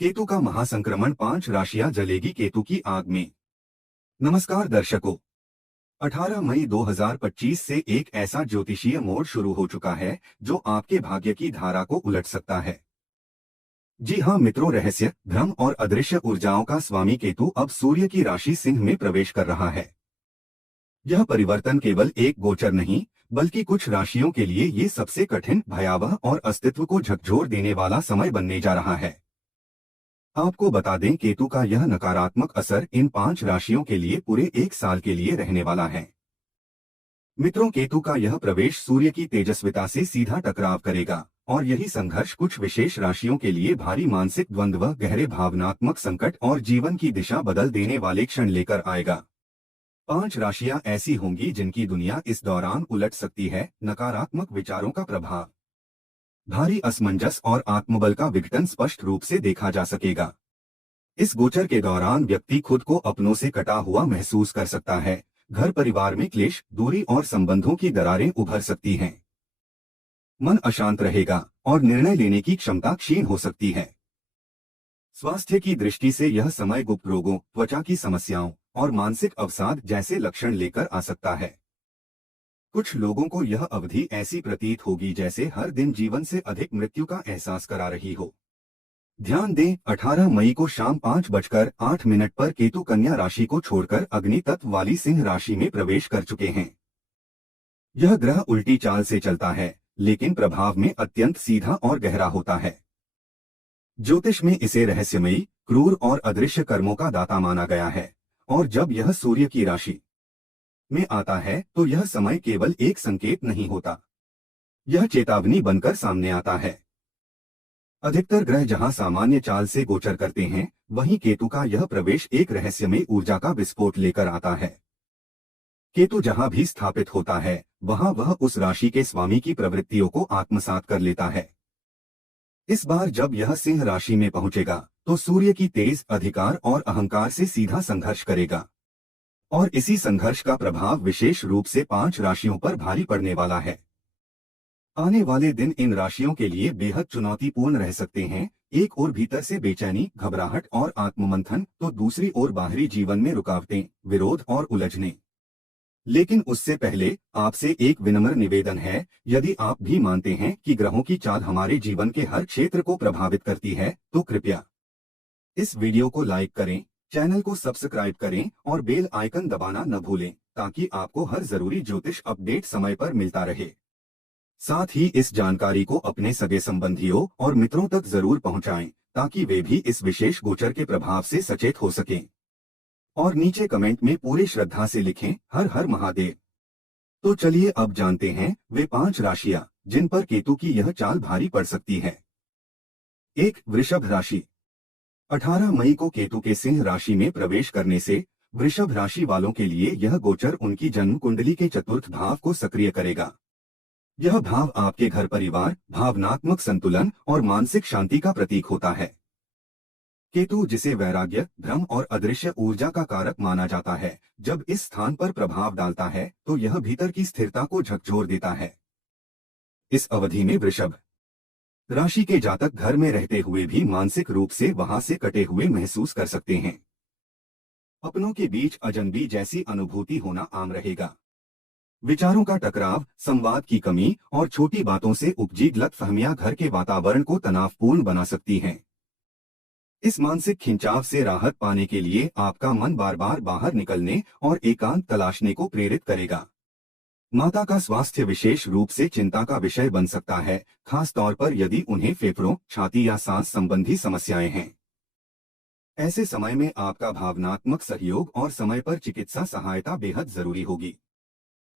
केतु का महासंक्रमण 5 राशियां जलेगी केतु की आग में। नमस्कार दर्शकों, 18 मई 2025 से एक ऐसा ज्योतिषीय मोड़ शुरू हो चुका है जो आपके भाग्य की धारा को उलट सकता है। जी हाँ मित्रों, रहस्य, भ्रम और अदृश्य ऊर्जाओं का स्वामी केतु अब सूर्य की राशि सिंह में प्रवेश कर रहा है। यह परिवर्तन केवल एक गोचर नहीं, बल्कि कुछ राशियों के लिए ये सबसे कठिन, भयावह और अस्तित्व को झकझोर देने वाला समय बनने जा रहा है। आपको बता दें, केतु का यह नकारात्मक असर इन 5 राशियों के लिए पूरे 1 साल के लिए रहने वाला है। मित्रों, केतु का यह प्रवेश सूर्य की तेजस्विता से सीधा टकराव करेगा और यही संघर्ष कुछ विशेष राशियों के लिए भारी मानसिक द्वंद्व, गहरे भावनात्मक संकट और जीवन की दिशा बदल देने वाले क्षण लेकर आएगा। 5 राशियां ऐसी होंगी जिनकी दुनिया इस दौरान उलट सकती है। नकारात्मक विचारों का प्रभाव, भारी असमंजस और आत्मबल का विघटन स्पष्ट रूप से देखा जा सकेगा। इस गोचर के दौरान व्यक्ति खुद को अपनों से कटा हुआ महसूस कर सकता है। घर परिवार में क्लेश, दूरी और संबंधों की दरारें उभर सकती हैं। मन अशांत रहेगा और निर्णय लेने की क्षमता क्षीण हो सकती है। स्वास्थ्य की दृष्टि से यह समय गुप्त रोगों, त्वचा की समस्याओं और मानसिक अवसाद जैसे लक्षण लेकर आ सकता है। कुछ लोगों को यह अवधि ऐसी प्रतीत होगी जैसे हर दिन जीवन से अधिक मृत्यु का एहसास करा रही हो। ध्यान दें, 18 मई को शाम 5:08 पर केतु कन्या राशि को छोड़कर अग्नि तत्व वाली सिंह राशि में प्रवेश कर चुके हैं। यह ग्रह उल्टी चाल से चलता है, लेकिन प्रभाव में अत्यंत सीधा और गहरा होता है। ज्योतिष में इसे रहस्यमयी, क्रूर और अदृश्य कर्मों का दाता माना गया है। और जब यह सूर्य की राशि में आता है तो यह समय केवल एक संकेत नहीं होता, यह चेतावनी बनकर सामने आता है। अधिकतर ग्रह जहां सामान्य चाल से गोचर करते हैं, वहीं केतु का यह प्रवेश एक रहस्यमय ऊर्जा का विस्फोट लेकर आता है। केतु जहां भी स्थापित होता है, वहां वह उस राशि के स्वामी की प्रवृत्तियों को आत्मसात कर लेता है। इस बार जब यह सिंह राशि में पहुंचेगा, तो सूर्य की तेज अधिकार और अहंकार से सीधा संघर्ष करेगा। और इसी संघर्ष का प्रभाव विशेष रूप से 5 राशियों पर भारी पड़ने वाला है। आने वाले दिन इन राशियों के लिए बेहद चुनौतीपूर्ण रह सकते हैं। एक ओर भीतर से बेचैनी, घबराहट और आत्ममंथन, तो दूसरी ओर बाहरी जीवन में रुकावटें, विरोध और उलझनें। लेकिन उससे पहले आपसे एक विनम्र निवेदन है। यदि आप भी मानते हैं कि ग्रहों की चाल हमारे जीवन के हर क्षेत्र को प्रभावित करती है, तो कृपया इस वीडियो को लाइक करें, चैनल को सब्सक्राइब करें और बेल आइकन दबाना न भूलें, ताकि आपको हर जरूरी ज्योतिष अपडेट समय पर मिलता रहे। साथ ही इस जानकारी को अपने सगे संबंधियों और मित्रों तक जरूर पहुंचाएं, ताकि वे भी इस विशेष गोचर के प्रभाव से सचेत हो सकें। और नीचे कमेंट में पूरी श्रद्धा से लिखें, हर हर महादेव। तो चलिए अब जानते हैं वे 5 राशियां जिन पर केतु की यह चाल भारी पड़ सकती है। 1. वृषभ राशि। 18 मई को केतु के सिंह राशि में प्रवेश करने से वृषभ राशि वालों के लिए यह गोचर उनकी जन्म कुंडली के चतुर्थ भाव को सक्रिय करेगा। यह भाव आपके घर परिवार, भावनात्मक संतुलन और मानसिक शांति का प्रतीक होता है। केतु, जिसे वैराग्य, भ्रम और अदृश्य ऊर्जा का कारक माना जाता है, जब इस स्थान पर प्रभाव डालता है तो यह भीतर की स्थिरता को झकझोर देता है। इस अवधि में वृषभ राशि के जातक घर में रहते हुए भी मानसिक रूप से वहां से कटे हुए महसूस कर सकते हैं। अपनों के बीच अजनबी जैसी अनुभूति होना आम रहेगा। विचारों का टकराव, संवाद की कमी और छोटी बातों से उपजी गलतफहमियां घर के वातावरण को तनावपूर्ण बना सकती हैं। इस मानसिक खिंचाव से राहत पाने के लिए आपका मन बार बार बाहर निकलने और एकांत तलाशने को प्रेरित करेगा। माता का स्वास्थ्य विशेष रूप से चिंता का विषय बन सकता है, खास तौर पर यदि उन्हें फेफड़ों, छाती या सांस संबंधी समस्याएं हैं। ऐसे समय में आपका भावनात्मक सहयोग और समय पर चिकित्सा सहायता बेहद जरूरी होगी।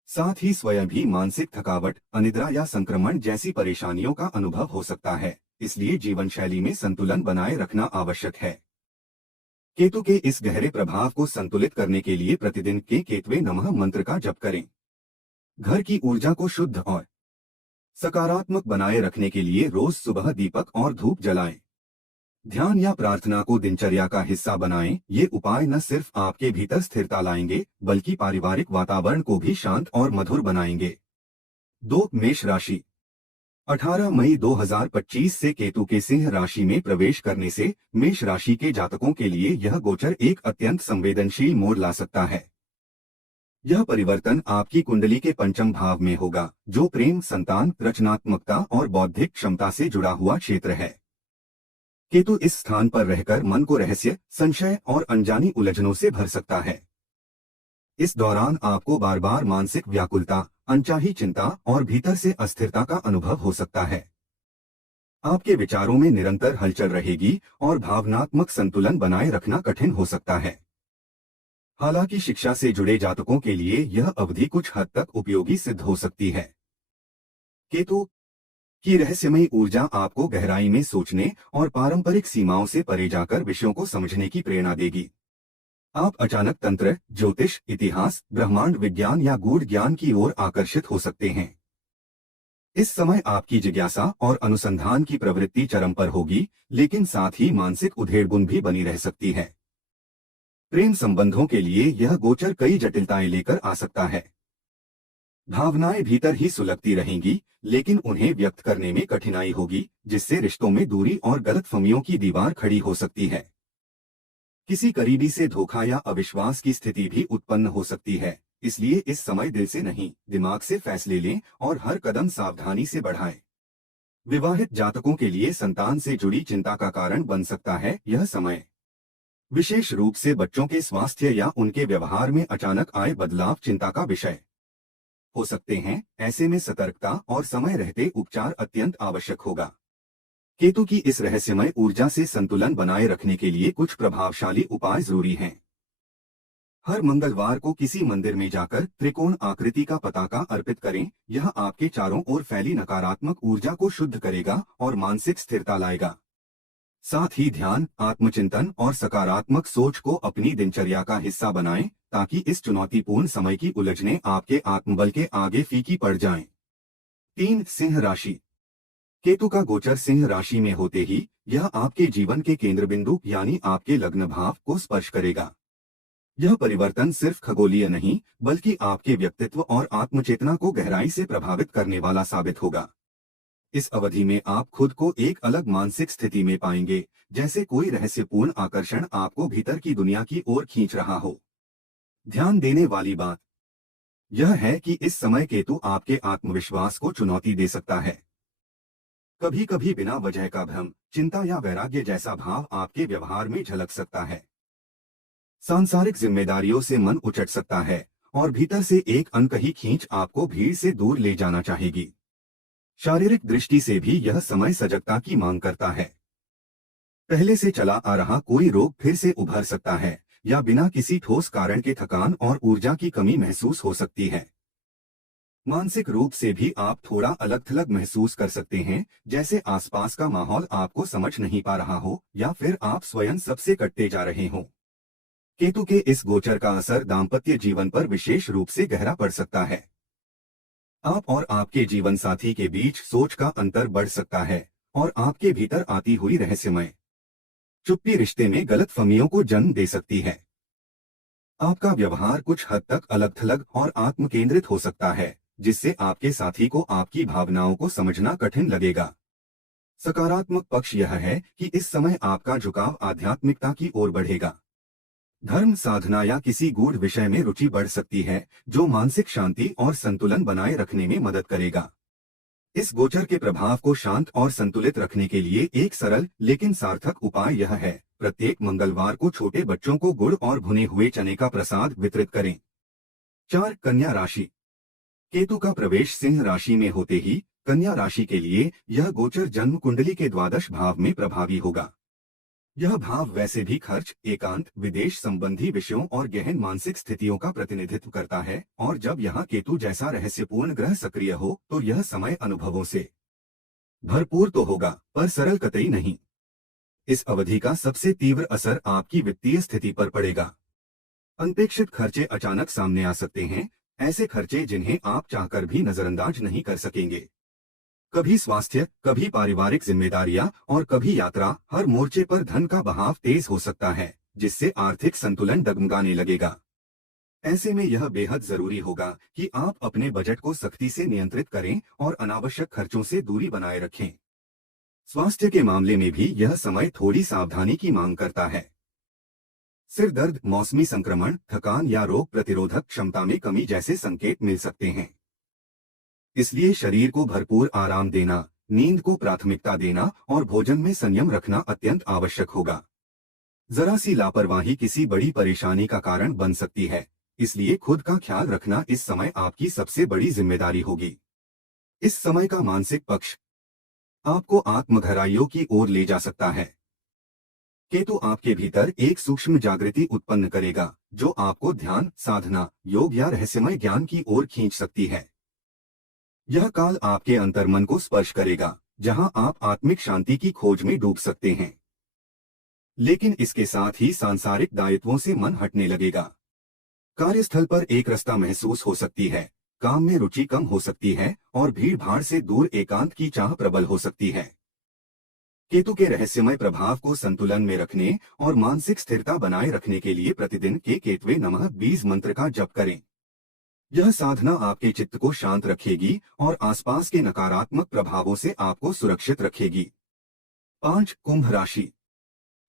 साथ ही स्वयं भी मानसिक थकावट, अनिद्रा या संक्रमण जैसी परेशानियों का अनुभव हो सकता है, इसलिए जीवन शैली में संतुलन बनाए रखना आवश्यक है। केतु के इस गहरे प्रभाव को संतुलित करने के लिए प्रतिदिन के केतवे नमः मंत्र का जप करें। घर की ऊर्जा को शुद्ध और सकारात्मक बनाए रखने के लिए रोज सुबह दीपक और धूप जलाएं। ध्यान या प्रार्थना को दिनचर्या का हिस्सा बनाएं। ये उपाय न सिर्फ आपके भीतर स्थिरता लाएंगे, बल्कि पारिवारिक वातावरण को भी शांत और मधुर बनाएंगे। 2. मेष राशि। 18 मई 2025 से केतु के सिंह राशि में प्रवेश करने से मेष राशि के जातकों के लिए यह गोचर एक अत्यंत संवेदनशील मोड़ ला सकता है। यह परिवर्तन आपकी कुंडली के पंचम भाव में होगा, जो प्रेम, संतान, रचनात्मकता और बौद्धिक क्षमता से जुड़ा हुआ क्षेत्र है। केतु इस स्थान पर रहकर मन को रहस्य, संशय और अनजानी उलझनों से भर सकता है। इस दौरान आपको बार बार मानसिक व्याकुलता, अनचाही चिंता और भीतर से अस्थिरता का अनुभव हो सकता है। आपके विचारों में निरंतर हलचल रहेगी और भावनात्मक संतुलन बनाए रखना कठिन हो सकता है। हालांकि शिक्षा से जुड़े जातकों के लिए यह अवधि कुछ हद तक उपयोगी सिद्ध हो सकती है। केतु की रहस्यमयी ऊर्जा आपको गहराई में सोचने और पारंपरिक सीमाओं से परे जाकर विषयों को समझने की प्रेरणा देगी। आप अचानक तंत्र, ज्योतिष, इतिहास, ब्रह्मांड विज्ञान या गूढ़ ज्ञान की ओर आकर्षित हो सकते हैं। इस समय आपकी जिज्ञासा और अनुसंधान की प्रवृत्ति चरम पर होगी, लेकिन साथ ही मानसिक उधेड़बुन भी बनी रह सकती है। प्रेम संबंधों के लिए यह गोचर कई जटिलताएं लेकर आ सकता है। भावनाएं भीतर ही सुलगती रहेंगी, लेकिन उन्हें व्यक्त करने में कठिनाई होगी, जिससे रिश्तों में दूरी और गलतफहमियों की दीवार खड़ी हो सकती है। किसी करीबी से धोखा या अविश्वास की स्थिति भी उत्पन्न हो सकती है, इसलिए इस समय दिल से नहीं, दिमाग से फैसले लें और हर कदम सावधानी से बढ़ाएं। विवाहित जातकों के लिए संतान से जुड़ी चिंता का कारण बन सकता है यह समय। विशेष रूप से बच्चों के स्वास्थ्य या उनके व्यवहार में अचानक आए बदलाव चिंता का विषय हो सकते हैं। ऐसे में सतर्कता और समय रहते उपचार अत्यंत आवश्यक होगा। केतु की इस रहस्यमय ऊर्जा से संतुलन बनाए रखने के लिए कुछ प्रभावशाली उपाय जरूरी हैं। हर मंगलवार को किसी मंदिर में जाकर त्रिकोण आकृति का पताका अर्पित करें। यह आपके चारों ओर फैली नकारात्मक ऊर्जा को शुद्ध करेगा और मानसिक स्थिरता लाएगा। साथ ही ध्यान, आत्मचिंतन और सकारात्मक सोच को अपनी दिनचर्या का हिस्सा बनाएं, ताकि इस चुनौतीपूर्ण समय की उलझनें आपके आत्मबल के आगे फीकी पड़ जाएं। 3. सिंह राशि। केतु का गोचर सिंह राशि में होते ही यह आपके जीवन के केंद्र बिंदु यानी आपके लग्न भाव को स्पर्श करेगा। यह परिवर्तन सिर्फ खगोलीय नहीं, बल्कि आपके व्यक्तित्व और आत्मचेतना को गहराई से प्रभावित करने वाला साबित होगा। इस अवधि में आप खुद को एक अलग मानसिक स्थिति में पाएंगे, जैसे कोई रहस्यपूर्ण आकर्षण आपको भीतर की दुनिया की ओर खींच रहा हो। ध्यान देने वाली बात यह है कि इस समय केतु आपके आत्मविश्वास को चुनौती दे सकता है। कभी कभी बिना वजह का भ्रम, चिंता या वैराग्य जैसा भाव आपके व्यवहार में झलक सकता है। सांसारिक जिम्मेदारियों से मन उचट सकता है और भीतर से एक अनकही खींच आपको भीड़ से दूर ले जाना चाहेगी। शारीरिक दृष्टि से भी यह समय सजगता की मांग करता है। पहले से चला आ रहा कोई रोग फिर से उभर सकता है या बिना किसी ठोस कारण के थकान और ऊर्जा की कमी महसूस हो सकती है। मानसिक रूप से भी आप थोड़ा अलग-थलग महसूस कर सकते हैं, जैसे आसपास का माहौल आपको समझ नहीं पा रहा हो या फिर आप स्वयं सबसे कटते जा रहे हों। केतु के इस गोचर का असर दाम्पत्य जीवन पर विशेष रूप से गहरा पड़ सकता है। आप और आपके जीवन साथी के बीच सोच का अंतर बढ़ सकता है और आपके भीतर आती हुई रहस्यमय चुप्पी रिश्ते में गलतफहमियों को जन्म दे सकती है। आपका व्यवहार कुछ हद तक अलग-थलग और आत्मकेंद्रित हो सकता है, जिससे आपके साथी को आपकी भावनाओं को समझना कठिन लगेगा। सकारात्मक पक्ष यह है कि इस समय आपका झुकाव आध्यात्मिकता की ओर बढ़ेगा। धर्म साधना या किसी गूढ़ विषय में रुचि बढ़ सकती है, जो मानसिक शांति और संतुलन बनाए रखने में मदद करेगा। इस गोचर के प्रभाव को शांत और संतुलित रखने के लिए एक सरल लेकिन सार्थक उपाय यह है: प्रत्येक मंगलवार को छोटे बच्चों को गुड़ और भुने हुए चने का प्रसाद वितरित करें। 4. कन्या राशि। केतु का प्रवेश सिंह राशि में होते ही कन्या राशि के लिए यह गोचर जन्म कुंडली के द्वादश भाव में प्रभावी होगा। यह भाव वैसे भी खर्च, एकांत, विदेश संबंधी विषयों और गहन मानसिक स्थितियों का प्रतिनिधित्व करता है, और जब यहाँ केतु जैसा रहस्यपूर्ण ग्रह सक्रिय हो तो यह समय अनुभवों से भरपूर तो होगा, पर सरल कतई नहीं। इस अवधि का सबसे तीव्र असर आपकी वित्तीय स्थिति पर पड़ेगा। अनपेक्षित खर्चे अचानक सामने आ सकते हैं, ऐसे खर्चे जिन्हें आप चाहकर भी नजरअंदाज नहीं कर सकेंगे। कभी स्वास्थ्य, कभी पारिवारिक जिम्मेदारियां और कभी यात्रा, हर मोर्चे पर धन का बहाव तेज हो सकता है, जिससे आर्थिक संतुलन डगमगाने लगेगा। ऐसे में यह बेहद जरूरी होगा कि आप अपने बजट को सख्ती से नियंत्रित करें और अनावश्यक खर्चों से दूरी बनाए रखें। स्वास्थ्य के मामले में भी यह समय थोड़ी सावधानी की मांग करता है। सिर दर्द, मौसमी संक्रमण, थकान या रोग प्रतिरोधक क्षमता में कमी जैसे संकेत मिल सकते हैं। इसलिए शरीर को भरपूर आराम देना, नींद को प्राथमिकता देना और भोजन में संयम रखना अत्यंत आवश्यक होगा। जरा सी लापरवाही किसी बड़ी परेशानी का कारण बन सकती है, इसलिए खुद का ख्याल रखना इस समय आपकी सबसे बड़ी जिम्मेदारी होगी। इस समय का मानसिक पक्ष आपको आत्मगहराइयों की ओर ले जा सकता है। केतु आपके भीतर एक सूक्ष्म जागृति उत्पन्न करेगा, जो आपको ध्यान, साधना, योग या रहस्यमय ज्ञान की ओर खींच सकती है। यह काल आपके अंतर्मन को स्पर्श करेगा, जहां आप आत्मिक शांति की खोज में डूब सकते हैं। लेकिन इसके साथ ही सांसारिक दायित्वों से मन हटने लगेगा। कार्यस्थल पर एक रास्ता महसूस हो सकती है, काम में रुचि कम हो सकती है और भीड़ भाड़ से दूर एकांत की चाह प्रबल हो सकती है। केतु के रहस्यमय प्रभाव को संतुलन में रखने और मानसिक स्थिरता बनाए रखने के लिए प्रतिदिन के केतवे नमः 20 मंत्र का जप करें। यह साधना आपके चित्त को शांत रखेगी और आसपास के नकारात्मक प्रभावों से आपको सुरक्षित रखेगी। 5. कुंभ राशि।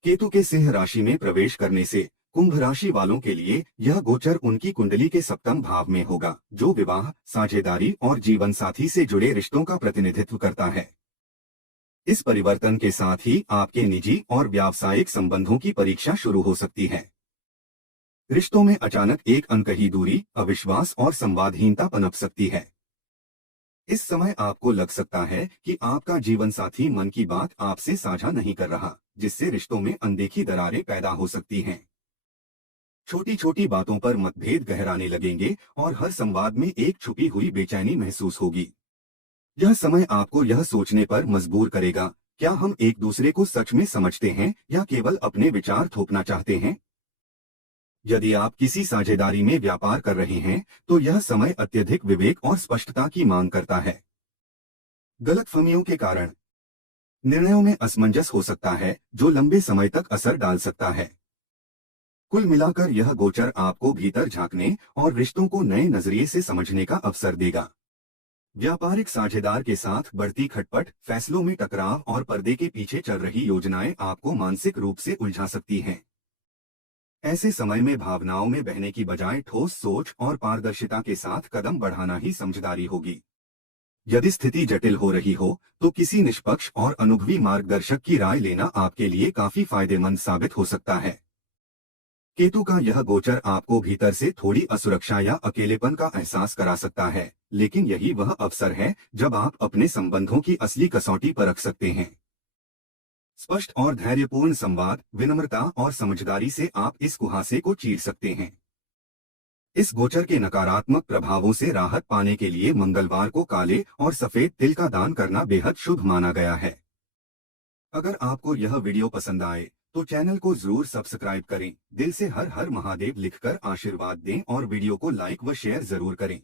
केतु के सिंह राशि में प्रवेश करने से कुंभ राशि वालों के लिए यह गोचर उनकी कुंडली के सप्तम भाव में होगा, जो विवाह, साझेदारी और जीवन साथी से जुड़े रिश्तों का प्रतिनिधित्व करता है। इस परिवर्तन के साथ ही आपके निजी और व्यावसायिक संबंधों की परीक्षा शुरू हो सकती है। रिश्तों में अचानक एक अनकही दूरी, अविश्वास और संवादहीनता पनप सकती है। इस समय आपको लग सकता है कि आपका जीवन साथी मन की बात आपसे साझा नहीं कर रहा, जिससे रिश्तों में अनदेखी दरारें पैदा हो सकती हैं। छोटी छोटी बातों पर मतभेद गहराने लगेंगे और हर संवाद में एक छुपी हुई बेचैनी महसूस होगी। यह समय आपको यह सोचने पर मजबूर करेगा, क्या हम एक दूसरे को सच में समझते हैं या केवल अपने विचार थोपना चाहते हैं। यदि आप किसी साझेदारी में व्यापार कर रहे हैं, तो यह समय अत्यधिक विवेक और स्पष्टता की मांग करता है। गलतफहमियों के कारण निर्णयों में असमंजस हो सकता है, जो लंबे समय तक असर डाल सकता है। कुल मिलाकर यह गोचर आपको भीतर झांकने और रिश्तों को नए नजरिए से समझने का अवसर देगा। व्यापारिक साझेदार के साथ बढ़ती खटपट, फैसलों में टकराव और पर्दे के पीछे चल रही योजनाएं आपको मानसिक रूप से उलझा सकती हैं। ऐसे समय में भावनाओं में बहने की बजाय ठोस सोच और पारदर्शिता के साथ कदम बढ़ाना ही समझदारी होगी। यदि स्थिति जटिल हो रही हो, तो किसी निष्पक्ष और अनुभवी मार्गदर्शक की राय लेना आपके लिए काफी फायदेमंद साबित हो सकता है। केतु का यह गोचर आपको भीतर से थोड़ी असुरक्षा या अकेलेपन का एहसास करा सकता है, लेकिन यही वह अवसर है जब आप अपने संबंधों की असली कसौटी पर रख सकते हैं। स्पष्ट और धैर्यपूर्ण संवाद, विनम्रता और समझदारी से आप इस कुहासे को चीर सकते हैं। इस गोचर के नकारात्मक प्रभावों से राहत पाने के लिए मंगलवार को काले और सफेद तिल का दान करना बेहद शुभ माना गया है। अगर आपको यह वीडियो पसंद आए तो चैनल को जरूर सब्सक्राइब करें। दिल से हर हर महादेव लिखकर आशीर्वाद दें और वीडियो को लाइक व शेयर जरूर करें।